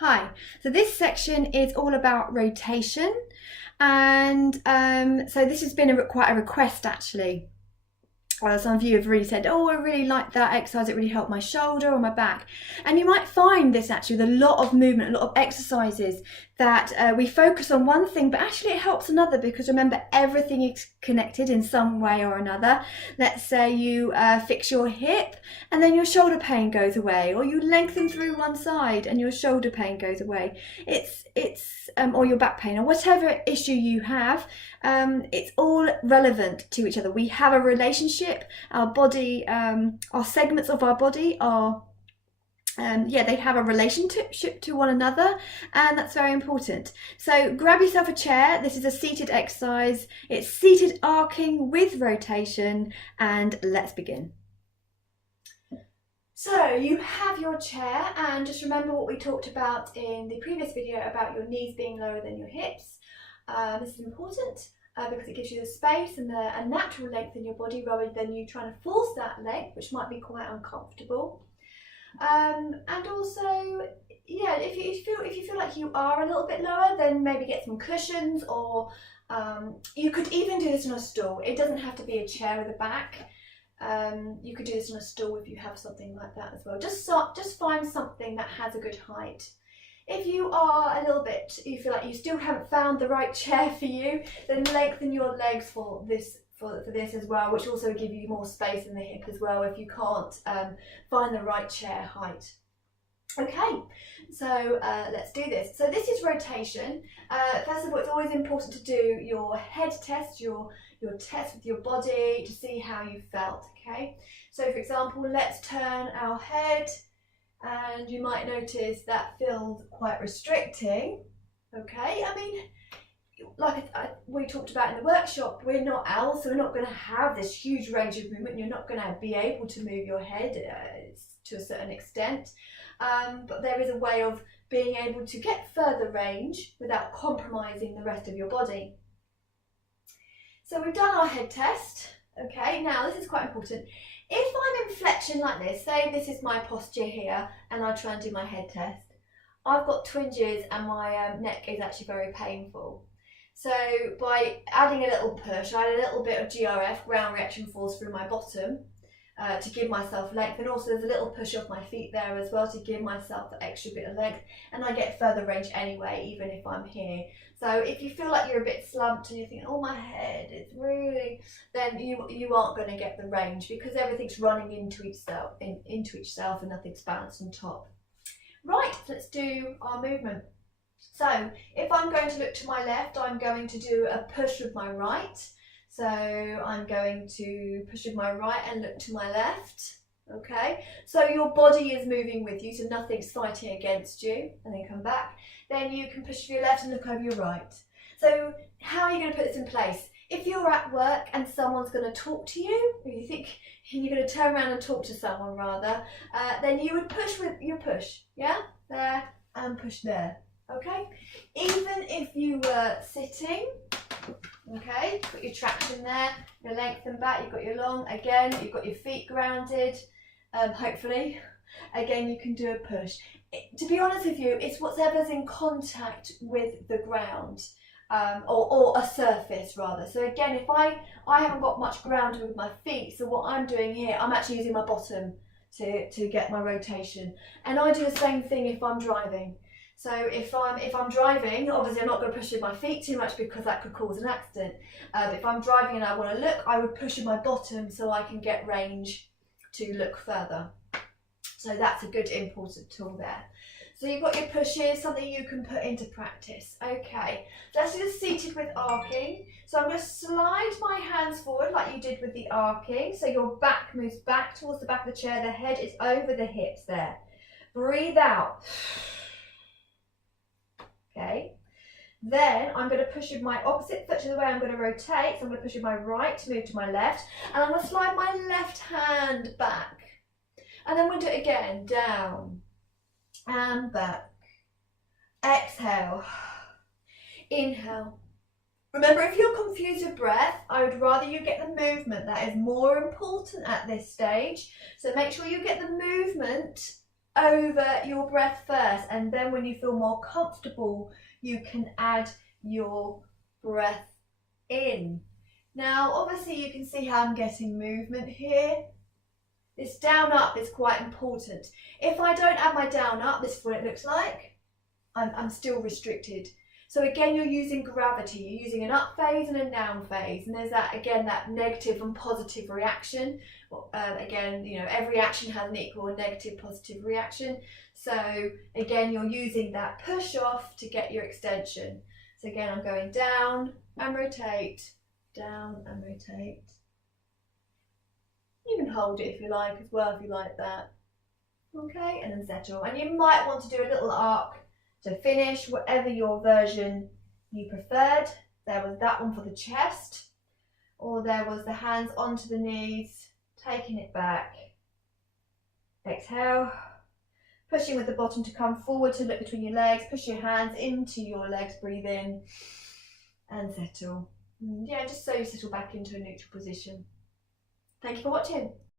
Hi, so this section is all about rotation, and so this has been quite a request actually. Some of you have really said, oh, I really like that exercise, it really helped my shoulder or my back. And you might find this actually with a lot of movement, a lot of exercises, that we focus on one thing, but actually it helps another, because remember, everything is connected in some way or another. Let's say you fix your hip and then your shoulder pain goes away, or you lengthen through one side and your shoulder pain goes away. Or your back pain, or whatever issue you have, it's all relevant to each other. We have a relationship. Our body, our segments of our body are, they have a relationship to one another, and that's very important. So grab yourself a chair. This is a seated exercise. It's seated arcing with rotation, and let's begin. So you have your chair, and just remember what we talked about in the previous video about your knees being lower than your hips. This is important because it gives you the space and a natural length in your body, rather than you trying to force that length, which might be quite uncomfortable. And also, yeah, if you feel like you are a little bit lower, then maybe get some cushions, or you could even do this on a stool. It doesn't have to be a chair with a back. You could do this on a stool if you have something like that as well. Just find something that has a good height. If you are a little bit, you feel like you still haven't found the right chair for you, then lengthen your legs for this as well, which also give you more space in the hip as well if you can't find the right chair height. Okay, so let's do this. So this is rotation. First of all, it's always important to do your head test, your test with your body to see how you felt, okay? So for example, let's turn our head, and you might notice that feels quite restricting, okay? I mean, like we talked about in the workshop, we're not owls, so we're not going to have this huge range of movement. You're not going to be able to move your head to a certain extent, but there is a way of being able to get further range without compromising the rest of your body. So we've done our head test, okay? Now this is quite important. If I'm in flexion like this, say this is my posture here, and I try and do my head test, I've got twinges and my neck is actually very painful. So by adding a little push, I add a little bit of GRF, ground reaction force, through my bottom to give myself length, and also there's a little push off my feet there as well to give myself the extra bit of length, and I get further range anyway, even if I'm here. So if you feel like you're a bit slumped and you're thinking, oh, my head is really, then you aren't going to get the range, because everything's running into itself and nothing's balanced on top. Right, let's do our movement. So if I'm going to look to my left, I'm going to do a push with my right. So I'm going to push with my right and look to my left. Okay, so your body is moving with you, so nothing's fighting against you, and then come back. Then you can push with your left and look over your right. So how are you going to put this in place? If you're at work and someone's going to talk to you, or you think you're going to turn around and talk to someone rather, then you would push with your push, yeah, there, and push there. Okay, even if you were sitting, okay, got your traction there, your lengthen back, you've got your long, again, you've got your feet grounded, hopefully, again, you can do a push. To be honest with you, it's whatever's in contact with the ground, or a surface rather. So again, if I haven't got much ground with my feet, so what I'm doing here, I'm actually using my bottom to get my rotation. And I do the same thing if I'm driving. So if I'm driving, obviously I'm not going to push with my feet too much, because that could cause an accident. If I'm driving and I want to look, I would push with my bottom so I can get range to look further. So that's a good important tool there. So you've got your pushes, something you can put into practice. Okay, so let's do the seated with arcing. So I'm going to slide my hands forward like you did with the arcing. So your back moves back towards the back of the chair, the head is over the hips there. Breathe out. Okay, then I'm going to push with my opposite foot to the way I'm going to rotate. So I'm going to push with my right to move to my left, and I'm going to slide my left hand back, and then we'll do it again, down and back. Exhale, inhale. Remember, if you're confused with breath, I would rather you get the movement. That is more important at this stage. So make sure you get the movement over your breath first, and then when you feel more comfortable, you can add your breath in. Now, obviously you can see how I'm getting movement here. This down up is quite important. If I don't add my down up, this is what it looks like. I'm still restricted. So again, you're using gravity. You're using an up phase and a down phase, and there's that, again, that negative and positive reaction. Again, you know, every action has an equal negative, positive reaction. So again, you're using that push off to get your extension. So again, I'm going down and rotate, down and rotate. You can hold it if you like as well, if you like that. Okay, and then settle. And you might want to do a little arc to finish, whatever your version you preferred. There was that one for the chest, or there was the hands onto the knees, taking it back. Exhale, pushing with the bottom to come forward to look between your legs. Push your hands into your legs, breathe in and settle. Yeah, just so you settle back into a neutral position. Thank you for watching.